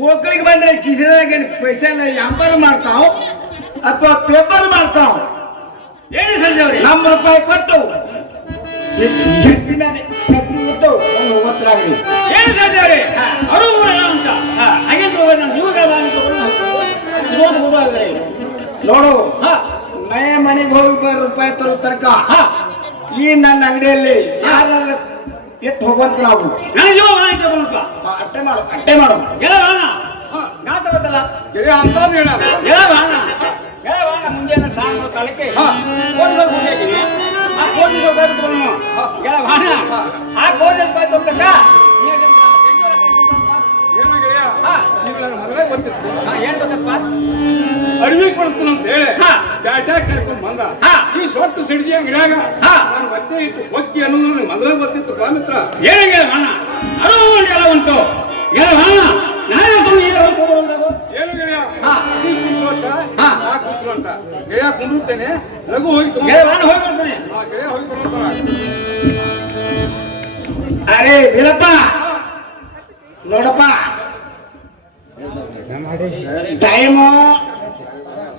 ಒಕ್ಕಳಿಗೆ ಬಂದ್ರೆ ಕಿಸಿದಾಗ ಪೈಸೆ ವ್ಯಾಪಾರ ಮಾಡ್ತಾವ್ ಅಥವಾ ಪೇಪರ್ ಮಾಡ್ತಾವ್? ಏನು ಸಂಜೆ ನಮ್ಮ ರೂಪಾಯಿ ಕೊಟ್ಟು. ಏನು ಸಂಜೆ ಅಂತ. ಹಾಗೆ ನೋಡು. ಹಾ. ನಯ ಮನೆಗೆ ಹೋಗಿ ರೂಪಾಯಿ ತರೋ ತನಕ ಹಾ. ಈ ನನ್ನ ಅಂಗಡಿಯಲ್ಲಿ ಯಾರಾದ್ರೂ ಎತ್ತು ಹೋಗುವಂತ ನಾವು. ಅಟ್ಟೆ ಮಾಡು ಅಟ್ಟೆ ಮಾಡು. ಮುಂಜಾನೆ ಸಾಂಗ್ ಕಾಲಕ್ಕೆ ಆ ಕೋಟಿ ರೂಪಾಯಿ ಬಾಣ. ಆ ಕೋಟಿ ರೂಪಾಯಿ ತಗೊಂಡಕ್ಕ ಏನೋ ಗೆಳೆಯ. ಇದು ನನ್ನ ಮಗಳೇ ಗೊತ್ತಿತ್ತು ಏನ್ ಗೊತ್ತಪ್ಪ? ಅಡಿಗೆ ಕೊಡಿಸ್ತಾನ ಅಂತ ಹೇಳಿ ಹಾ. ಟಾಟಾ ಕರ್ಕೊಂಡ್ ಬಂದ. ಸೊಟ್ಟು ಸಿಡಿಸಿ ಅಂಗಡಿಯಾಗ. ನಾನು ಒತ್ತೆ ಇತ್ತು ಹೊಕ್ಕಿ ಅನ್ನೋದು ನನಗೆ ಮೊದಲೇ ಗೊತ್ತಿತ್ತು ಸ್ವಾಮಿತ್ರ. ಏನಿಗೆ ಮಣ್ಣ ಅದು ಎಲ್ಲ ಉಂಟು. ಎಲ್ಲ ನಾನೇ ಏನು ಕುಂದ್ರು ಅಂತ? ಅಂತ. ಗೆಳೆಯ ರಘು ಹೋಗಿ ಹೋಗಿ ಬರ್ತಾನೆ ಆ ಗೆಳೆಯ ಹೋಗಿ ತಗೊಂಡ್ಬರ ಅರೆ ವಿಲಪ್ಪ ನೋಡಪ್ಪ. ಟೈಮು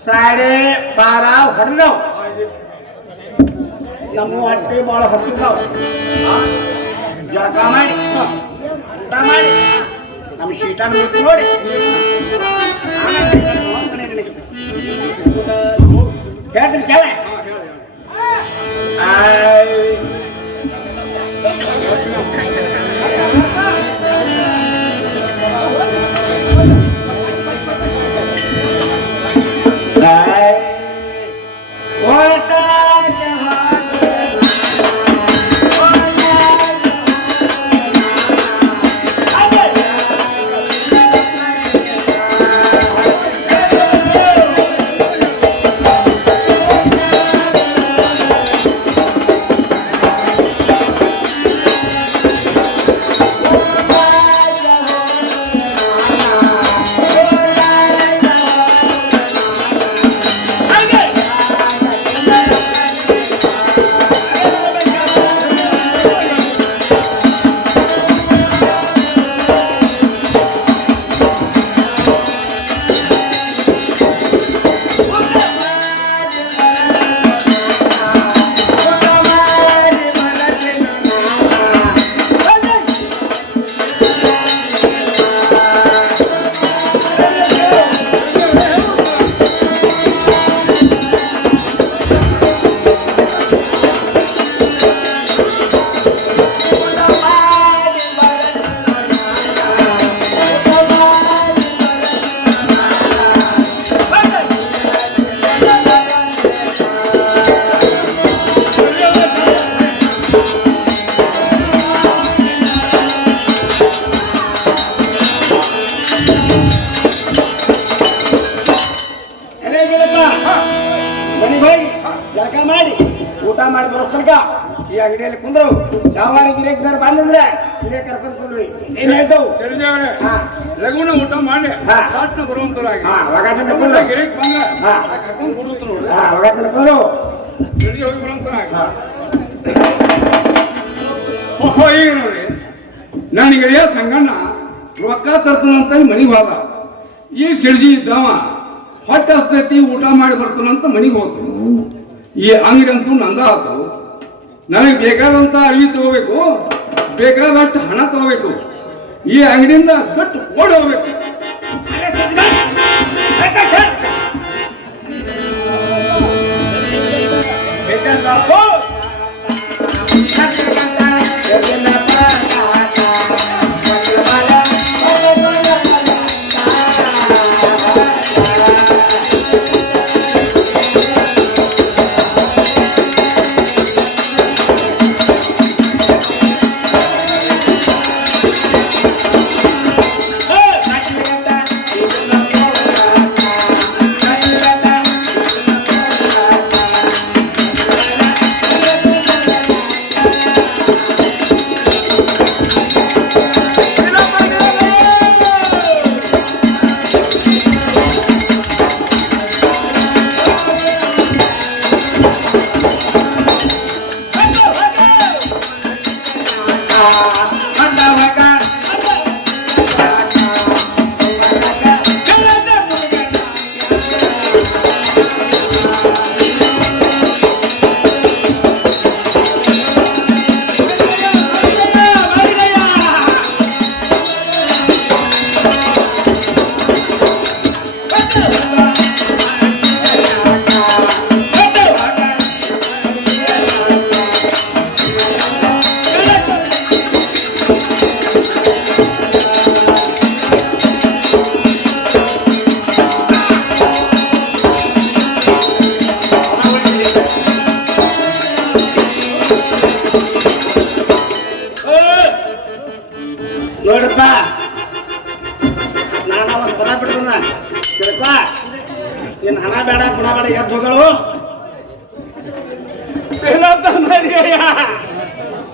ಸಾಡೆ ಬಾರ ಹೊಡೆದವು. ನಮ್ಮ ಹೊಟ್ಟೆ ಭಾಳ ಹಸಿದವು ಜಳಕ ಮಾಡಿ ಊಟ ಮಾಡಿ ನಮ್ಮ ಶೀಟನ ಬಿಟ್ಟು ನೋಡಿ ಹೇಳ್ತೀನಿ ಕೇಳ ಮನೆಗೆ ಹಾ ಒಗತನ ಕುಂದ್ರು. ಗಿರಿಕ್ ಬಂದ. ಹಾ. ಕರ್ಕೊಂಡು ನೋಡಿ. ಹಾ ಕುಂದ್ರು. ಹೋಗಿ ಬರುವಂತರಾಗಿ ಹಾ. ಓಹೋ ಈಗ ನೋಡ್ರಿ ನನ್ನ ಗೆಳೆಯ ಸಂಗಣ್ಣ ರೊಕ್ಕ ತರ್ತಾನಂತ ಮನಿಗೆ ಹೋದ. ಈ ಸಿಡ್ಜಿ ಇದ್ದವ ಹೊಟ್ಟೆ ಹಸ್ತೈತಿ ಊಟ ಮಾಡಿ ಬರ್ತಾನಂತ ಮನಿಗೆ ಹೋತು ಈ ಅಂಗಡಿ ಅಂತೂ ನಂದ ಆತು. ನನಗೆ ಬೇಕಾದಂತ ಅಳಿ ತಗೋಬೇಕು ಬೇಕಾದಷ್ಟು ಹಣ ತಗೋಬೇಕು. ಈ ಅಂಗಡಿಯಿಂದ ಬಿಟ್ಟು ಓಡಿ ಹೋಗ್ಬೇಕು. ¡Vamos! ¡Vamos!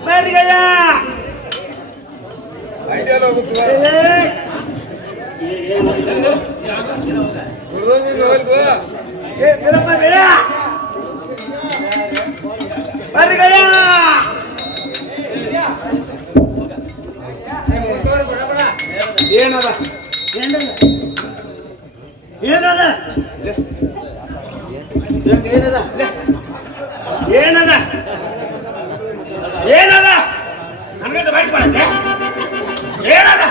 ಮರಿಗಯ್ಯ ಮರಿಗಯ್ಯ ಏನದ ಏನದ ಏನದ ಏನದ ಏನದ ಏನದ? ನನಗಂತ ಬಾಕಿ ಮಾಡಕ್ಕೆ ಏನದ?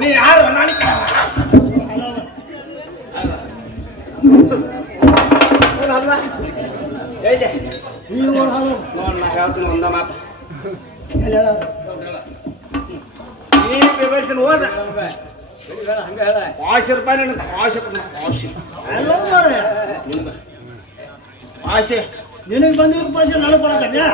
ನೀ ಯಾರು? ನಾನು ಅಲ್ವಾ ಹೇಳಿ. ನೋಡ್ ನಾ ಹೇಳ್ತೀನಿ ಒಂದ ಮಾತು. ಈ ಪ್ರಿಪರೇಷನ್ ಹೋದ. ಪಾಶ ರೂಪಾಯಿ ನನಗೆ. ಪಾಶ ಪಾಶ. ಪಾಶೆ. ನಿನಗೆ ಬಂದಿರೋ ಪಾಶ ನನಗೆ ಕೊಡಕತ್ಯಾ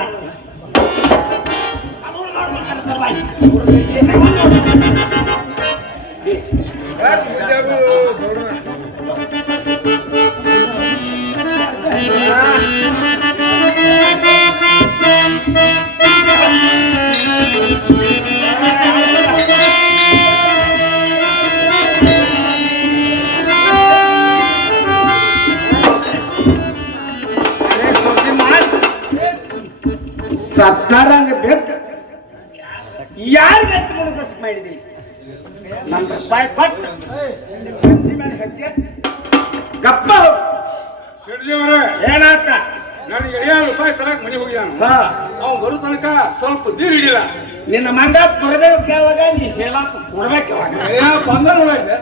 ಸತ್ತಾರಂಗ ಬೆತ್ತ ಯಾರು ಬೆತ್ತ ಮುಳುಗಸ್ ಮಾಡಿದಿ? ನನ್ನ ರೂಪಾಯಿ ಕೊಟ್ಟು. ಹೆಜ್ಜೆ ಮೇಲೆ ಹೆಚ್ಚಿ ಗಪ್ಪ ಹೋಗು. ಶೆಡ್ಜಿ ಅವರೇ ಏನಾತ? ನನಗೆ ಎಳೆಯ ರೂಪಾಯಿ ತರಕ ಮನೆ ಹೋಗ್ಯಾನ ಹಾ. ಅವ್ ಬರೋ ತನಕ ಸ್ವಲ್ಪ ನೀರು ಹಿಡಿಲ್ಲ ನಿನ್ನ ಮಂಗ ಬರಬೇಕು ಯಾವಾಗ? ನೀ ಹೇಳಕ್ ಕೊಡ್ಬೇಕು ಯಾವಾಗ? ಬಂದ ನೋಡಕ್ಕೆ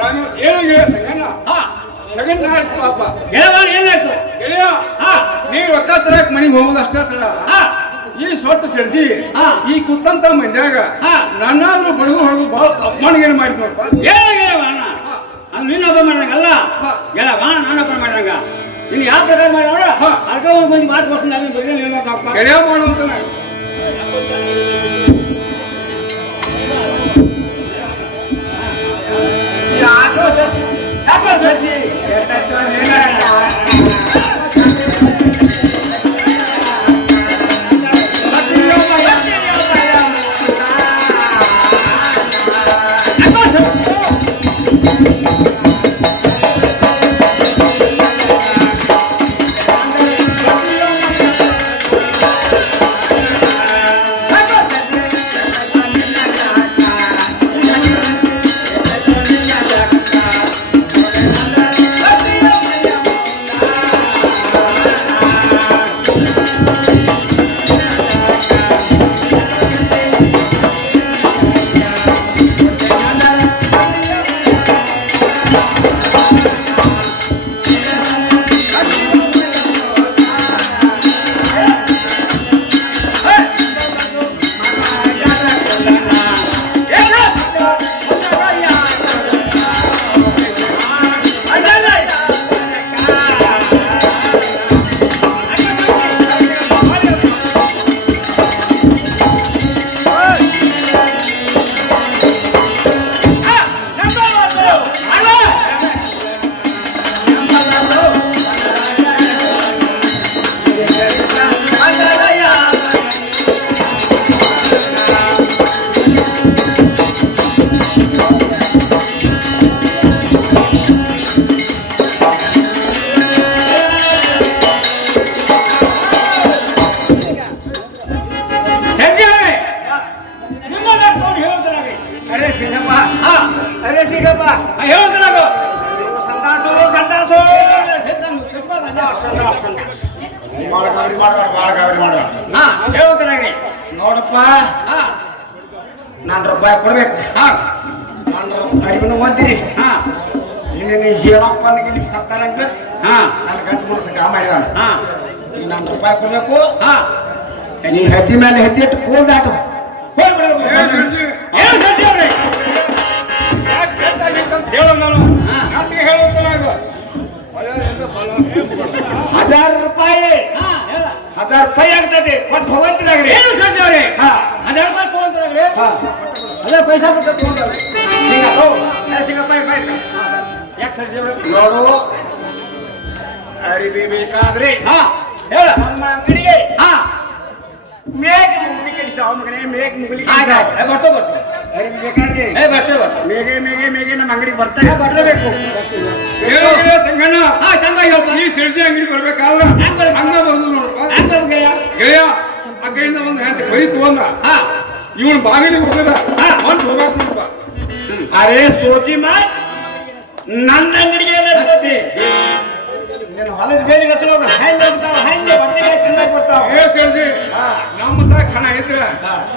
ನಾನು ಏನು ಗೆಳೆಯ ಸಂಗಣ್ಣ? ಸಗಣ್ಣ ಆಯ್ತು ಪಾಪ ಏನಾಯ್ತು ಗೆಳೆಯ ಹಾ. ನೀ ರೊಕ್ಕ ತರಕ್ ಮನೆಗೆ ಹೋಗೋದು ಅಷ್ಟೇ ತಡ. ಹಾ. ಈ ಸೊಟ್ಟು ಹಾ. ಈ ಕುತ್ತಂತ ಮಂದ್ಯಾಗ ಹಾ. ನನ್ನಾದ್ರೂ ಹೊಡೆದು ಹೊಡೆದು ಬಹಳ ಅಪಮಾನಗೇನು ಮಾಡಿದ್ನಪ್ಪ ಏನ ಬಾಣ ಅದು ನಿನ್ನ ಹಬ್ಬ ಮಾಡ್ದಂಗಲ್ಲ ಬಾಣ ನಾನು ಹಬ್ಬ ಮಾಡ್ದಂಗ ನೀನು ಯಾವ ಪ್ರಕಾರ ಮಾಡೋಣ. ಅದಕ್ಕೆ ಒಂದು ಮಂದಿ ಮಾತು ಕೊಡ್ತೀನಿ ಅಲ್ಲಿ ಬಗ್ಗೆ ನೋಡಪ್ಪ ಗೆಳೆಯ ನಾನು. ಯಾಕೋ ಸರ್? ಯಾಕೋ ಸಸಿ ಎಷ್ಟಾಯ್ತು ಏನಾಯ್ತು? ಇನ್ನು ನೀ ಹೇಳಪ್ಪ ಇಲ್ಲಿ ಸತ್ತಾರ ಹಾ. ನನ್ನ ಗಂಟು ಮುಡಿಸ ಕಾ ಮಾಡಿದಾನ ಹಾ. ಈಗ ನಾನು ರೂಪಾಯಿ ಕೊಡ್ಬೇಕು. ಹಾ. ನೀ ಹೆಜ್ಜೆ ಮೇಲೆ ಹೆಜ್ಜೆ ಇಟ್ಟು ಕೂಲ್ ದಾಟು ನಾನು. ನಾನು. ಹಜಾರ್ ರೂಪಾಯಿ. ಹಾ ಹೇಳ. ಹಜಾರ್ ರೂಪಾಯಿ ಆಗ್ತದೆ. ಕೊಟ್ಟು ಹೋಗಂತಿರಾಗ್ರಿ ಏನು ಸಂಜೆ ಅವ್ರೆ? ಹಾ. ಹನ್ನೆರಡು ರೂಪಾಯಿ ಹಾ. ಅದೇ ಪೈಸಾ ಸಿಗಪ್ಪ, ನೋಡು. ಅರಿವಿ ಬೇಕಾದ್ರೆ ಹಾ ಹೇಳ. ನಮ್ಮ ಅಂಗಡಿಗೆ ಹಾ. ಮೇಘ ಮುಗುಳಿ ಕಳಿಸ ಮಗನೇ ಮೇಘ ಮುಗುಳಿ ಆಯ್ತು ಬರ್ತೋ ಬರ್ತೋ ಬರ್ತಾ ಬರ್ತಾ. ಅರಿವಿ ಬೇಕಾದ್ರೆ ಏ ಬರ್ತೇವೆ ಬರ್ತಾ. ಮೇಘೆ ಮೇಘೆ ಮೇಘೆ ನಮ್ಮ ಅಂಗಡಿಗೆ ಬರ್ತಾ ಬರಬೇಕು ಗೆಳೆಯ ಸಂಗಣ್ಣ ಹಾ ಚಂದ ಈ ಶಿರ್ಜಿ ಅಂಗಡಿ ಬರ್ಬೇಕಾದ್ರೆ ಹೆಂಗ್ ಬಂದು ನೋಡಪ್ಪ ಹೆಂಗ್ ಗೆಳೆಯ. ಆ ಕಡೆಯಿಂದ ಒಂದು ಹೆಂಟು ಬರೀ ತಗೊಂಡ ಹಾ. ಇವನು ಬಾಗಿಲಿಗೆ ಹೋಗದ. ಹೊಂಟ್ ಹೋಗಾಕ್ ನೋಡಪ್ಪ ಅರೆ ಸೋಜಿ ಮಾ ನನ್ನ ಅಂಗಡಿಗೆ ಏನಿರ್ತೈತಿ ನಿನ್ನ ಹೊಲದ ಬೇರಿಗೆ ಹಚ್ಚೋದು ಹೆಂಗ್ ಬರ್ತಾವ ಹೆಂಗೆ ಬಟ್ಟೆಗೆ ತಿನ್ನಕ್ ಬರ್ತಾವ? ಏ ಹಾ. ನಮ್ಮದಾಗ ಹಣ ಇದ್ರೆ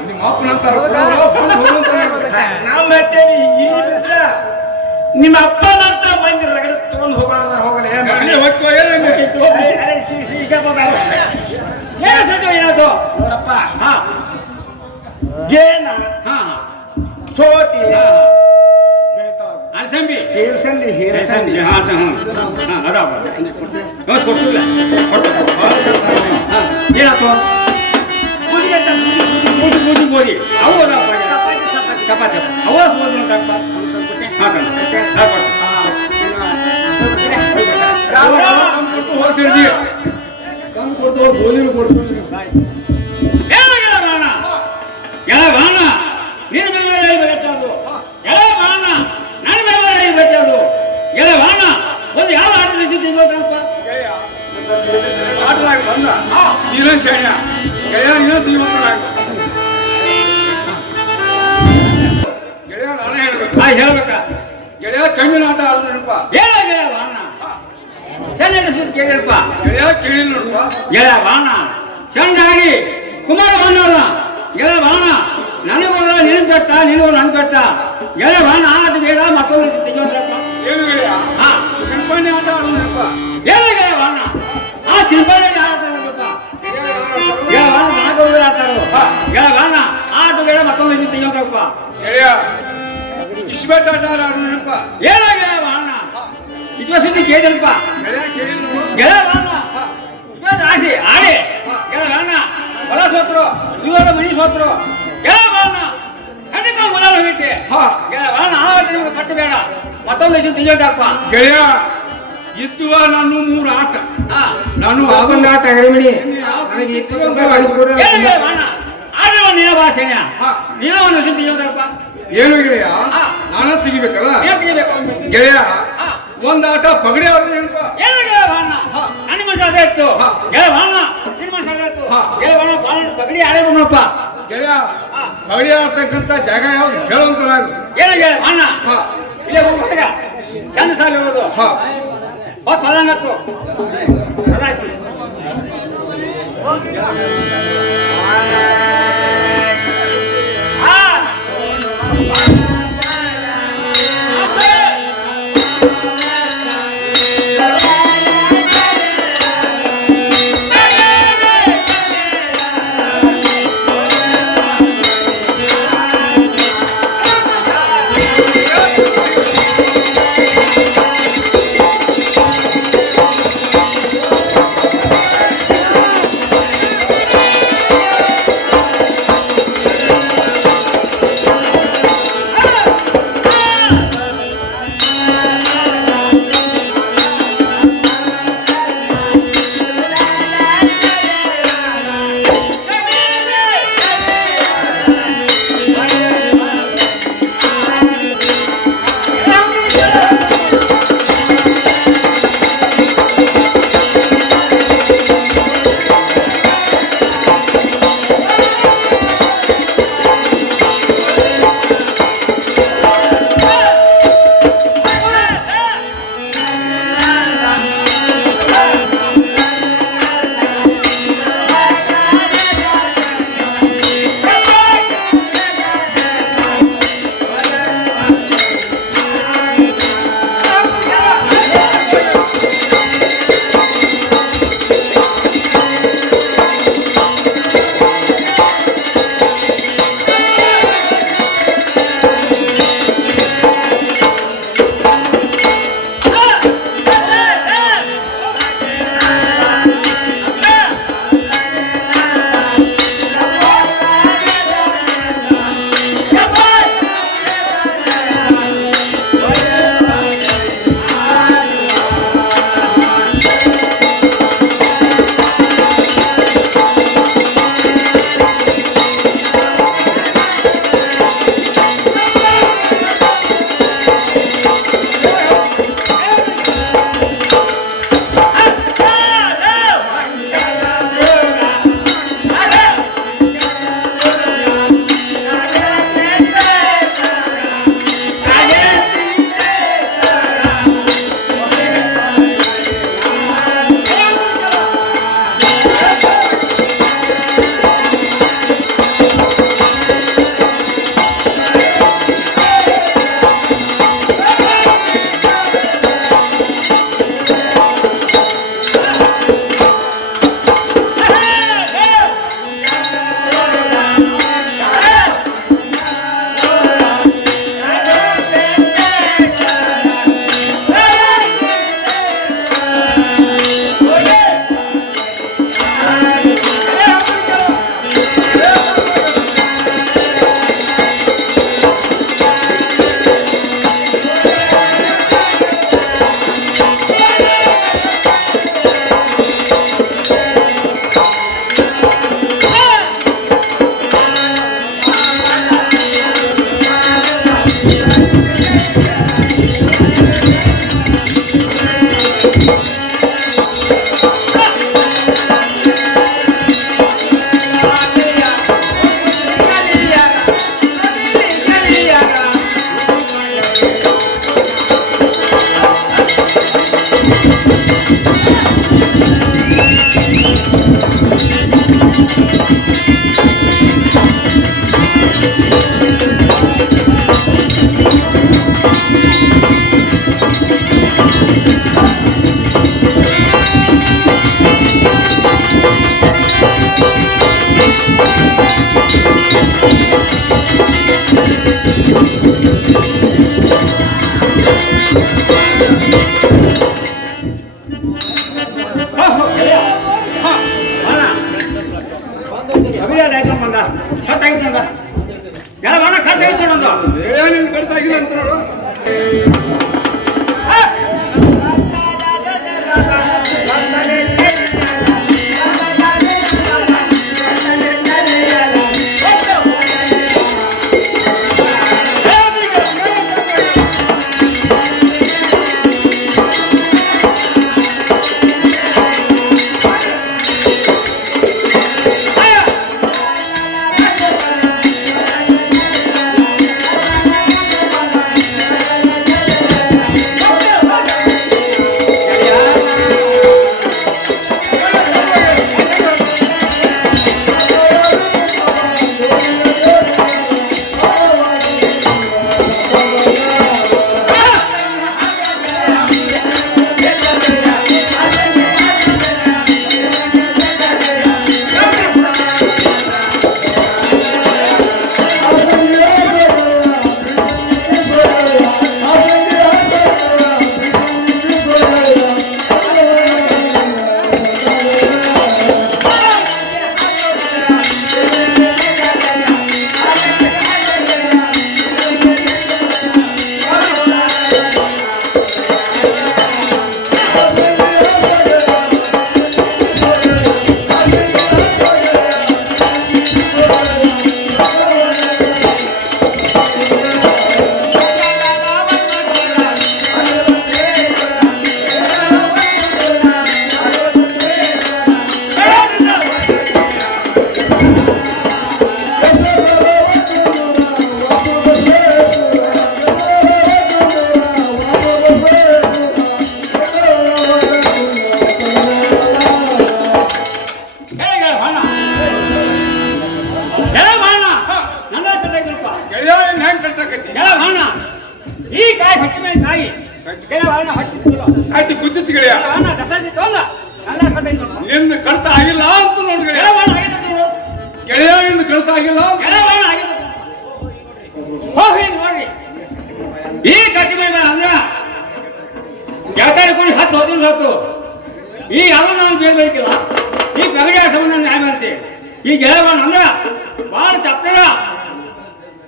ನಿಮ್ಮ ಅಪ್ಪನಂತಾರ ನಮ್ಮ ಈ ಬಿದ್ರ ನಿಮ್ಮ ಅಪ್ಪನಂತ ಮಂದಿ ರಗಡ ತಗೊಂಡು ಹೋಗಾರ ಹೋಗಲ್ಲ ಏನ್ ಅಲ್ಲಿ ಮಾಡ್ಲಿ? ಹೊಕ್ಕೋ ಏನಂಗೆ ಅರೆ ಅರೆ ಸಿ ಸಿ ಈಗ ಬಾ ಬಾ. ಏನು ಸಂಜೆ ಏನಾಯ್ತು? ನೋಡಪ್ಪ. ಹಾ. ಗೇನ ಚೋಟಿ ಅಲ್ಸಂಬಿ ಹೀರ್ಸಂದಿ ಹೀರ್ಸಂದಿ ಹಾ ಸರ್ ಹಾ ಹಾ ಅದಾವ ನಮಸ್ ಕೊಡ್ತಿಲ್ಲ ಏನಾಯ್ತು ಬೂದಿ ಬೂದಿ ಗೋಧಿ ಅವು ಅದಾವ ಚಪಾತಿ ಅವು ಗೋಧಿ ಉಂಟಪ್ಪ ಹಾ ಕಣ್. ಹಾ ಕೊಡು. ರಾಮ ರಾಮ ಕೊಟ್ಟು ಹೋಗ್ ಶಿರ್ಜಿ ತಂದು ಕೊಟ್ಟು ಗೋಧಿನೂ ಕೊಡ್ತು ಆಟದಾಗ ಬಂದ ನೀನ ಶಾಣ್ಯ ಗೆಳೆಯ ನೀನು ಶ್ರೀಮಂತನಾಗ ಗೆಳೆಯ ನಾನೇ ಹೇಳ್ಬೇಕು ನಾ ಹೇಳ್ಬೇಕಾ ಗೆಳೆಯ ಕಣ್ಣಿನ ಆಟ ಆಡೋದು ನೆನಪ ಏನ ಗೆಳ ಬಾಣ ಚೆನ್ನಾಗಿ ಸುದ್ದಿ ಕೇಳಿರಪ್ಪ ಗೆಳೆಯ ಕೇಳಿಲ್ಲ ನೋಡಪ್ಪ ಗೆಳ ಬಾಣ ಸಣ್ಣಾಗಿ ಕುಮಾರ ಬಂದಲ್ಲ ಗೆಳ ಬಾಣ ನನಗೊಂದು ನಿನ್ ಬೆಟ್ಟ ನಿನಗೂ ನನ್ ಬೆಟ್ಟ ಗೆಳ ಬಾಣ ಅದು ಬೇಡ ಮತ್ತೊಂದು ತೆಗೆಯೋದ್ರಪ್ಪ ಏನು ಗೆಳೆಯ ಹಾ ಸಿಂಪಣಿ ಆಟ ಆಡೋದು ನೆನಪ ಏನು ಗೆಳ ಬಾಣ ಆ ಸಿಂಪಡಣೆ ಆಡ್ತಾರಪ್ಪ ಗೆಳ ಬಾಣ ನಾಲ್ಕು ಆಡ್ತಾರೋ ಗೆಳ ಬಾಣ ಆಟ ಬೇಡ ಮತ್ತೊಂದು ತೆಗೆಯೋದ್ರಪ್ಪ ಗೆಳೆಯ ಇಸ್ಬೆಟ್ ಆಟ ಆಡೋದು ನೆನಪ ಏನೋ ಗೆಳ ಬಾಣ ಇದು ಸುದ್ದಿ ಕೇಳಿಲ್ಪ ಗೆಳೆಯ ಬಾಣ ಇವತ್ತು ಆಸೆ ಆಡಿ ಗೆಳ ಬಾಣ ಹೊಲ ಸೋತ್ರು ಇವಾಗ ಮನಿ ಸೋತ್ರು. ಗೆಳ ಬಾಣ ಖಂಡಿತ ಮೊದಲು ಹೋಗೈತೆ. ಹಾ. ಗೆಳ ಬಾಣ ಆ ನಿಮ್ಗೆ ಪಟ್ಟು ಬೇಡ. ಮತ್ತೊಂದು ಹೆಸರು ತೆಗೆಯೋದಪ್ಪ ಗೆಳೆಯ ಇದ್ದುವ ನಾನು ಮೂರು ಆಟ. ಹಾ. ನಾನು ಅದೊಂದು ಆಟ ಆದ್ರೆ ಒಂದು ನಿನ್ನ ಭಾಷೆನ? ಹಾ. ನೀನು ಒಂದು ಹೆಸರು ತೆಗೆಯೋದಪ್ಪ ಏನು ಗೆಳೆಯ. ಹಾ. ನಾನ ತೆಗಿಬೇಕಲ್ಲ? ಗೆಳೆಯ ಹಾ. ಒಂದ್ ಆಟ ಪಗಡೆ ಗೆಳೆಯ ಏನು ಗೆಳ ಬಾಣ ನನ್ನ ಮನಸ್ಸು ಅದೇ ಇತ್ತು ಹಾ. ಗೆಳ ಬಾಣ ನಿನ್ನ ಮನಸ್ಸು ಅದೇ ಇತ್ತು ಹಾ. ಬಾಣ ಬಾಣ ಪಗಡಿ ಆಡೇ ನೋಡಪ್ಪ ಗೆಳೆಯ ಹಾ. ಪಗಡೆ ಆಡ್ತಕ್ಕಂಥ ಜಾಗ ಯಾವ್ದು? ಹೇಳುವಂತ ನಾನು. ಏನು ಗೆಳೆಯ ಬಾಣ ಇಲ್ಲೇ ಚಂದ ಸಾಲ ಇರೋದು. ಹಾ ಹೊತ್ತು ಹೊಲಂಗತ್ತು ಅದಾಯ್ತು ಗೆಳೆಯ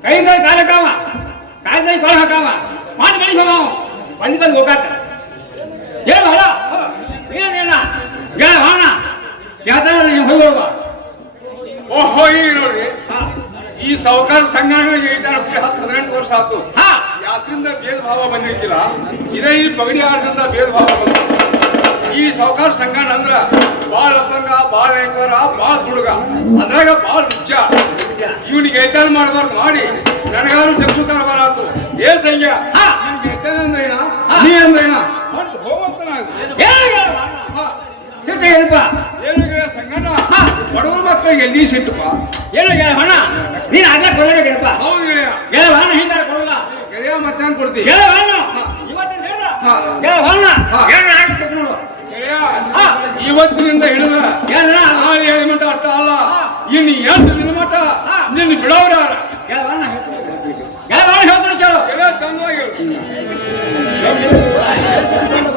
ಕೈಗಾಲ ಕಾಲಕ್ಕಾವ ಕಾಯ್ದಾಗಿ ಕೊಳ ಹಾಕಾವ ಮಾಡಿ ಮನೆಗೆ ಹೋಗಾವ ಬಂದು ಹೋಗಾಕ ಏ ಬಾಳ ಏನೇನ? ಹೇಳ ಹಾಣ ಯಾವ್ದಾರ ನೀವು ಹೋಗಿ ಹೋಗುವ ಓಹೋ ಈಗ ನೋಡ್ರಿ ಈ ಸಹಕಾರ ಸಂಘಗಳಿಗೆ ಇದ್ದಾರ ಹತ್ತು ಹದಿನೆಂಟು ವರ್ಷ ಹಾ. ಯಾತ್ರಿಂದ ಭೇದ ಭಾವ ಬಂದಿರ್ತಿಲ್ಲ ಇದೇ ಈ ಪಗಡಿ ಆಡದಿಂದ ಭೇದ ಭಾವ ಬಂದ ಈ ಸಾವುಕಾರ ಸಂಘ ಅಂದ್ರ ಬಾಳ ಅಪ್ಪಂಗ ಬಾಳ ನಾಯಕರ ಬಾಳ ತುಡುಗ. ಅದ್ರಾಗ ಬಾಳ ನಿಜ. ಇವನಿಗೆ ಐತಾನ ಮಾಡಬಾರ್ದು ಮಾಡಿ ನನಗಾರು ಜಪ್ಸುತ್ತಾರ ತರಬಾರದು ಏ ಸಂಜೆ ಹಾ. ನಿನ್ಗೆ ಐತಾನ ಅಂದ್ರೇನ ನೀ ಅಂದ್ರೇನ ಸಿಟ್ಟ ಏನಪ್ಪ ಏನು ಹಾ. ಬಡವರ ಮಕ್ಕಳಿಗೆ ಎಲ್ಲಿ ಸಿಟ್ಟಪ್ಪ? ಏನು ಗೆಳ ಹಣ ನೀನು ಆಗ್ಲೇ ಕೊಡಬೇಕಪ್ಪ ಹೌದು ಗೆಳೆಯ. ಗೆಳ ಬಾಣ ಹಿಂಗಾರ ಕೊಡಲ್ಲ. ಗೆಳೆಯ ಮತ್ತೆ ಕೊಡ್ತೀವಿ ಕೊಡ್ತಿ? ಗೆಳ ಬಾಣ ಇವತ್ತಿನ ಹೇಳಿದ ಹಾ. ಗೆಳ ಇವತ್ತಿನಿಂದ ಹಿಡಿದ ಏನು ನಾಳೆ ಏಳು ಮಟ್ಟ ಅಟ್ಟ ಅಲ್ಲ ಇನ್ನು ಎಂಟು ದಿನ ಮಟ್ಟ ಹಾ. ನಿನ್ನ ಬಿಡವ್ರ ಯಾರ ಗೆಳ ಬಾಣ ಹೇಳ್ತೀನಿ ಗೆಳ ಬಾಣ ಹೇಳ್ತೀನಿ ಕೇಳು ಗೆಳೆಯ ಚಂದವಾಗಿ ¡Vamos!